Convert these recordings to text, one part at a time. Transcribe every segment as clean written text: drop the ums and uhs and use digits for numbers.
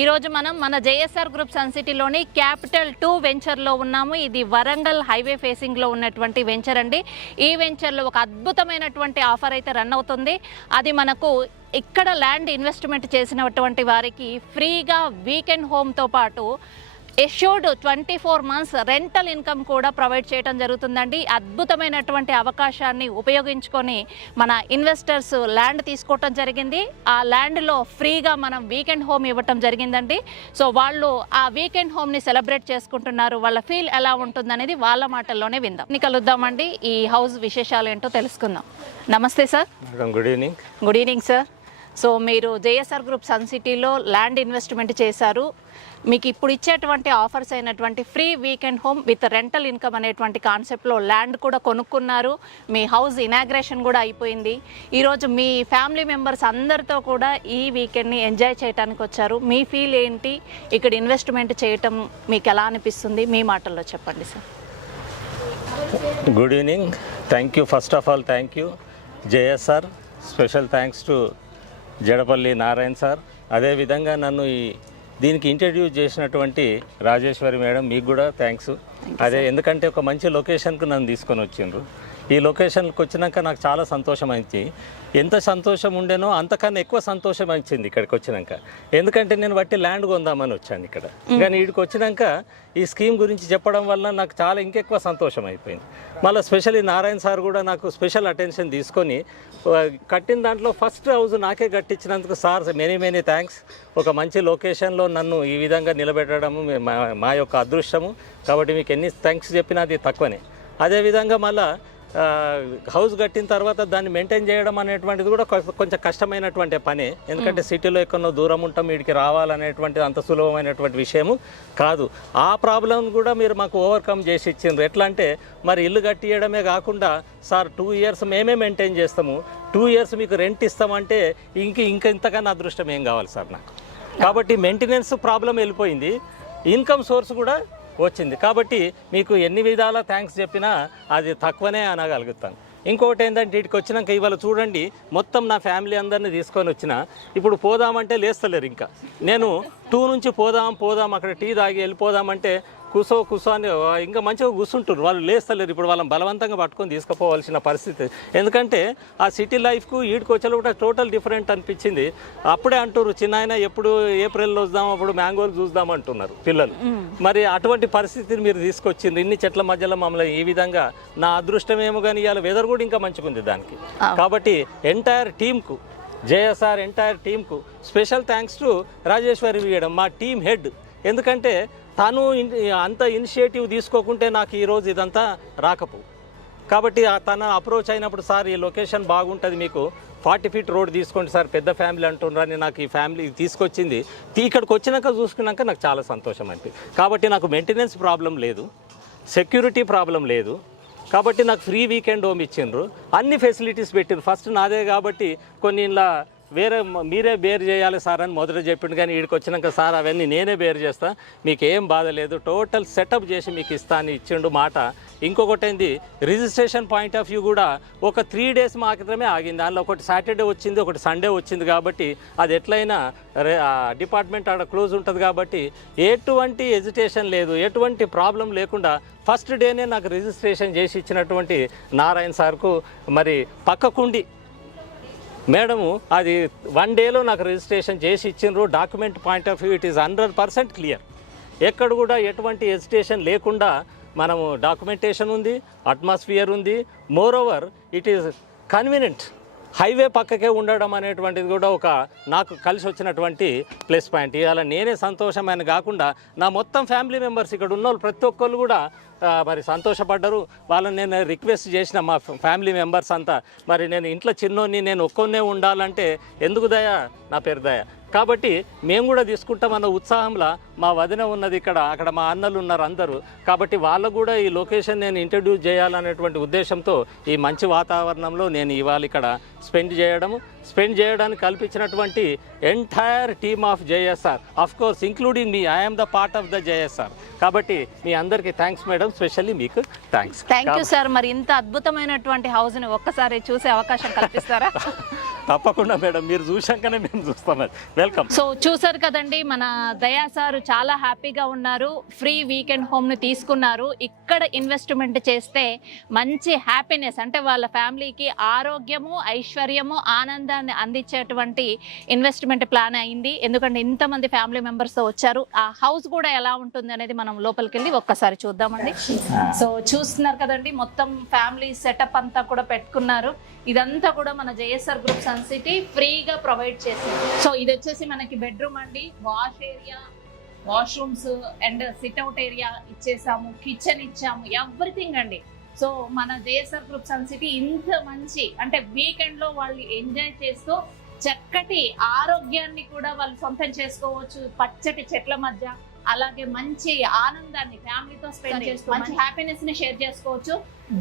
ఈరోజు మనం మన జేఎస్ఆర్ గ్రూప్ సన్ సిటీలోని క్యాపిటల్ 2 వెంచర్లో ఉన్నాము. ఇది వరంగల్ హైవే ఫేసింగ్లో ఉన్నటువంటి వెంచర్ అండి. ఈ వెంచర్లో ఒక అద్భుతమైనటువంటి ఆఫర్ అయితే రన్ అవుతుంది. అది మనకు ఇక్కడ ల్యాండ్ ఇన్వెస్ట్మెంట్ చేసినటువంటి వారికి ఫ్రీగా వీకెండ్ హోమ్తో పాటు ఎష్యూర్డ్ 24 months రెంటల్ ఇన్కమ్ కూడా ప్రొవైడ్ చేయడం జరుగుతుందండి. అద్భుతమైనటువంటి అవకాశాన్ని ఉపయోగించుకొని మన ఇన్వెస్టర్స్ ల్యాండ్ తీసుకోవటం జరిగింది. ఆ ల్యాండ్లో ఫ్రీగా మనం వీకెండ్ హోమ్ ఇవ్వటం జరిగిందండి. సో వాళ్ళు ఆ వీకెండ్ హోమ్ని సెలబ్రేట్ చేసుకుంటున్నారు. వాళ్ళ ఫీల్ ఎలా ఉంటుందనేది వాళ్ళ మాటల్లోనే విందాం. కలుద్దామండి. ఈ హౌస్ విశేషాలు ఏంటో తెలుసుకుందాం. నమస్తే sir. Good evening. Good evening sir. So మీరు జేఎస్ఆర్ గ్రూప్ సన్ సిటీలో ల్యాండ్ ఇన్వెస్ట్మెంట్ చేశారు. మీకు ఇప్పుడు ఇచ్చేటువంటి ఆఫర్స్ అయినటువంటి free weekend home with rental income అనేటువంటి కాన్సెప్ట్లో ల్యాండ్ కూడా కొనుక్కున్నారు. మీ హౌస్ ఇనాగ్రేషన్ కూడా అయిపోయింది. ఈరోజు మీ ఫ్యామిలీ మెంబర్స్ అందరితో కూడా ఈ వీకెండ్ని ఎంజాయ్ చేయడానికి వచ్చారు. మీ ఫీల్ ఏంటి? ఇక్కడ ఇన్వెస్ట్మెంట్ చేయటం మీకు ఎలా అనిపిస్తుంది? మీ మాటల్లో చెప్పండి sir. Good evening. Thank you. First of all thank you JSR. Special thanks to Jadapalli Narayana sir. అదేవిధంగా నన్ను దీనికి ఇంట్రడ్యూస్ చేసినటువంటి రాజేశ్వరి మేడం, మీకు కూడా థ్యాంక్స్. ఎందుకంటే ఒక మంచి లొకేషన్కు నన్ను తీసుకొని వచ్చిండ్రు. ఈ లొకేషన్కి వచ్చినాక నాకు చాలా సంతోషం అయింది. ఎంత సంతోషం ఉండేనో అంతకన్నా ఎక్కువ సంతోషం వచ్చింది ఇక్కడికి వచ్చినాక. ఎందుకంటే నేను బట్టి ల్యాండ్ కొందామని వచ్చాను ఇక్కడ. కానీ వీడికి వచ్చినాక ఈ స్కీమ్ గురించి చెప్పడం వల్ల నాకు చాలా ఇంకెక్కువ సంతోషం అయిపోయింది. మళ్ళీ స్పెషల్లీ నారాయణ సార్ కూడా నాకు స్పెషల్ అటెన్షన్ తీసుకొని కట్టిన దాంట్లో ఫస్ట్ హౌస్ నాకే కట్టించినందుకు సార్ మెనీ థ్యాంక్స్. ఒక మంచి లొకేషన్లో నన్ను ఈ విధంగా నిలబెట్టడము మా యొక్క అదృష్టము. కాబట్టి మీకు ఎన్ని థ్యాంక్స్ చెప్పినా అది తక్కువనే. అదేవిధంగా మళ్ళీ హౌస్ కట్టిన తర్వాత దాన్ని మెయింటైన్ చేయడం అనేటువంటిది కూడా కొంచెం కష్టమైనటువంటి పనే. ఎందుకంటే సిటీలో ఎక్కడో దూరం ఉంటాం, వీడికి రావాలనేటువంటిది అంత సులభమైనటువంటి విషయము కాదు. ఆ ప్రాబ్లం కూడా మీరు మాకు ఓవర్కమ్ చేసి ఇచ్చిండ్రు. ఎట్లా అంటే మరి ఇల్లు కట్టియడమే కాకుండా సార్ 2 years మేమే మెయింటైన్ చేస్తాము, 2 years మీకు రెంట్ ఇస్తామంటే ఇంతకన్నా అదృష్టం ఏం కావాలి సార్ నాకు. కాబట్టి మెయింటెనెన్స్ ప్రాబ్లం వెళ్ళిపోయింది, ఇన్కమ్ సోర్స్ కూడా వచ్చింది. కాబట్టి మీకు ఎన్ని విధాల థ్యాంక్స్ చెప్పినా అది తక్కువనే అనగలుగుతాను. ఇంకొకటి ఏంటంటే వీటికి వచ్చినాక ఇవాళ చూడండి, మొత్తం నా ఫ్యామిలీ అందరినీ తీసుకొని వచ్చిన ఇప్పుడు పోదామంటే లేస్తలేరు. ఇంకా నేను 2 నుంచి పోదాం అక్కడ టీ తాగి వెళ్ళిపోదామంటే కూసో అని ఇంకా మంచిగా కూర్చుంటారు. వాళ్ళు లేస్తలేరు. ఇప్పుడు వాళ్ళని బలవంతంగా పట్టుకొని తీసుకుపోవాల్సిన పరిస్థితి. ఎందుకంటే ఆ సిటీ లైఫ్కు ఈడికి వచ్చేలో కూడా టోటల్ డిఫరెంట్ అనిపించింది. అప్పుడే అంటారు చిన్న ఎప్పుడు ఏప్రిల్లో వద్దాం, అప్పుడు మ్యాంగోలు చూద్దాం అంటున్నారు పిల్లలు. మరి అటువంటి పరిస్థితిని మీరు తీసుకొచ్చింది. ఇన్ని చెట్ల మధ్యలో మమ్మల్ని ఈ విధంగా నా అదృష్టమేమో కానీ ఇవాళ వెదర్ కూడా ఇంకా మంచిగా ఉంది దానికి. కాబట్టి ఎంటైర్ టీమ్కు, జేఎస్ఆర్ ఎంటైర్ టీమ్కు special thanks to Rajeshwari madam, మా టీమ్ హెడ్. ఎందుకంటే తను అంత ఇనిషియేటివ్ తీసుకోకుంటే నాకు ఈరోజు ఇదంతా రాకపో. కాబట్టి తన అప్రోచ్ అయినప్పుడు సార్ ఈ లొకేషన్ బాగుంటుంది, మీకు 40 feet రోడ్ తీసుకోండి సార్, పెద్ద ఫ్యామిలీ అంటున్నారని నాకు ఈ ఫ్యామిలీ తీసుకొచ్చింది. ఇక్కడికి వచ్చినాక చూసుకున్నాక నాకు చాలా సంతోషం అనిపించింది. కాబట్టి నాకు మెయింటెనెన్స్ ప్రాబ్లం లేదు, సెక్యూరిటీ ప్రాబ్లం లేదు. కాబట్టి నాకు ఫ్రీ వీకెండ్ హోమ్ ఇచ్చిండ్రు, అన్ని ఫెసిలిటీస్ పెట్టిండ్రు. ఫస్ట్ నాదే కాబట్టి కొన్ని ఇలా మీరే బేర్ చేయాలి సార్ అని మొదట చెప్పిండు. కానీ వీడికి వచ్చినాక సార్ అవన్నీ నేనే బేర్ చేస్తా, మీకు ఏం బాధ లేదు, టోటల్ సెటప్ చేసి మీకు ఇస్తా అని ఇచ్చిండు మాట. ఇంకొకటి ఏంది, రిజిస్ట్రేషన్ పాయింట్ ఆఫ్ వ్యూ కూడా ఒక 3 days మాత్రమే ఆగింది. దానిలో ఒకటి సాటర్డే వచ్చింది, ఒకటి సండే వచ్చింది. కాబట్టి అది ఎట్లయినా డిపార్ట్మెంట్ ఆడ క్లోజ్ ఉంటుంది. కాబట్టి ఎటువంటి ఎజిటేషన్ లేదు, ఎటువంటి ప్రాబ్లం లేకుండా ఫస్ట్ డేనే నాకు రిజిస్ట్రేషన్ చేసి ఇచ్చినటువంటి నారాయణ సార్కు మరి పక్కకుండి మేడము అది 1 dayలో నాకు రిజిస్ట్రేషన్ చేసి ఇచ్చిండ్రు. Document point of view it is 100% clear. ఎక్కడ కూడా ఎటువంటి హెసిటేషన్ లేకుండా మనము డాక్యుమెంటేషన్ ఉంది, అట్మాస్ఫియర్ ఉంది. More over it is convenient. Highway పక్కకే ఉండడం అనేటువంటిది కూడా ఒక నాకు కలిసి వచ్చినటువంటి ప్లస్ పాయింట్. ఇవాళ నేనే సంతోషమైన కాకుండా నా మొత్తం ఫ్యామిలీ మెంబర్స్ ఇక్కడ ఉన్న వాళ్ళు ప్రతి ఒక్కళ్ళు కూడా మరి సంతోషపడ్డారు. వాళ్ళని నేను రిక్వెస్ట్ చేసిన మా ఫ్యామిలీ మెంబర్స్ అంతా, మరి నేను ఇంట్లో చిన్నోని నేను ఒక్కొన్నే ఉండాలంటే ఎందుకు దయ, నా పేరు దయ. కాబట్టి మేము కూడా తీసుకుంటామన్న ఉత్సాహంలో మా వదిన ఉన్నది ఇక్కడ, అక్కడ మా అన్నలు ఉన్నారు అందరూ. కాబట్టి వాళ్ళకు కూడా ఈ లొకేషన్ నేను ఇంట్రడ్యూస్ చేయాలనేటువంటి ఉద్దేశంతో ఈ మంచి వాతావరణంలో నేను ఇవాళ ఇక్కడ స్పెండ్ చేయడానికి కల్పించినటువంటి entire team of JSR, of course including me, I'm the part of the JSR. కాబట్టి మీ అందరికీ థ్యాంక్స్ మేడం, స్పెషల్లీ మీకు థ్యాంక్స్. Thank you sir. మరి ఇంత అద్భుతమైనటువంటి హౌస్ని ఒక్కసారి చూసే అవకాశం కల్పిస్తారా? తప్పకుండా మేడం, మీరు చూశాకనే మేము చూస్తాం. వెల్కమ్. సో చూసారు కదండి, మన దయా సార్ చాలా హ్యాపీగా ఉన్నారు. ఫ్రీ వీకెండ్ హోమ్ని తీసుకున్నారు. ఇక్కడ ఇన్వెస్ట్మెంట్ చేస్తే మంచి హ్యాపీనెస్, అంటే వాళ్ళ ఫ్యామిలీకి ఆరోగ్యము, ఐశ్వర్యము, ఆనందాన్ని అందించేటువంటి ఇన్వెస్ట్మెంట్ ప్లాన్ అయింది. ఎందుకంటే ఇంతమంది ఫ్యామిలీ మెంబర్స్తో వచ్చారు. ఆ హౌస్ కూడా ఎలా ఉంటుంది అనేది మనం లోపలికి వెళ్ళి ఒక్కసారి చూద్దామండి. సో చూస్తున్నారు కదండి, మొత్తం ఫ్యామిలీ సెటప్ అంతా కూడా పెట్టుకున్నారు. ఇదంతా కూడా మన జేఎస్ఆర్ గ్రూప్ సన్ సిటీ ఫ్రీగా ప్రొవైడ్ చేసింది. సో ఇది వచ్చేసి మనకి బెడ్రూమ్ అండి, wash area, washrooms and sit out area ఇచ్చేసాము, కిచెన్ ఇచ్చాము, ఎవ్రీథింగ్ అండి. సో మన జేఎస్ఆర్ గ్రూప్ సన్ సిటీ ఇంత మంచి, అంటే వీకెండ్ లో వాళ్ళు ఎంజాయ్ చేస్తూ చక్కటి ఆరోగ్యాన్ని కూడా వాళ్ళు సొంతం చేసుకోవచ్చు. పచ్చటి చెట్ల మధ్య, అలాగే మంచి ఆనందాన్ని ఫ్యామిలీతో స్పెండ్ చేస్తూ మంచి హ్యాపీనెస్ ని షేర్ చేసుకోవచ్చు.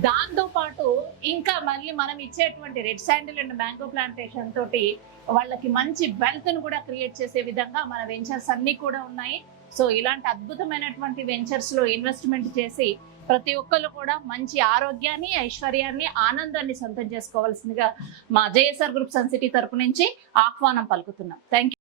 దాంతో పాటు ఇంకా మళ్ళీ మనం ఇచ్చేటువంటి red sandal and mango plantation తోటి వాళ్ళకి మంచి వెల్త్ ను కూడా క్రియేట్ చేసే విధంగా మన వెంచర్స్ అన్ని కూడా ఉన్నాయి. సో ఇలాంటి అద్భుతమైనటువంటి వెంచర్స్ లో ఇన్వెస్ట్మెంట్ చేసి ప్రతి ఒక్కరు కూడా మంచి ఆరోగ్యాన్ని, ఐశ్వర్యాన్ని, ఆనందాన్ని సొంతం చేసుకోవాల్సిందిగా మా జేఎస్ఆర్ గ్రూప్ సన్ సిటీ తరపు నుంచి ఆహ్వానం పలుకుతున్నాం. Thank you.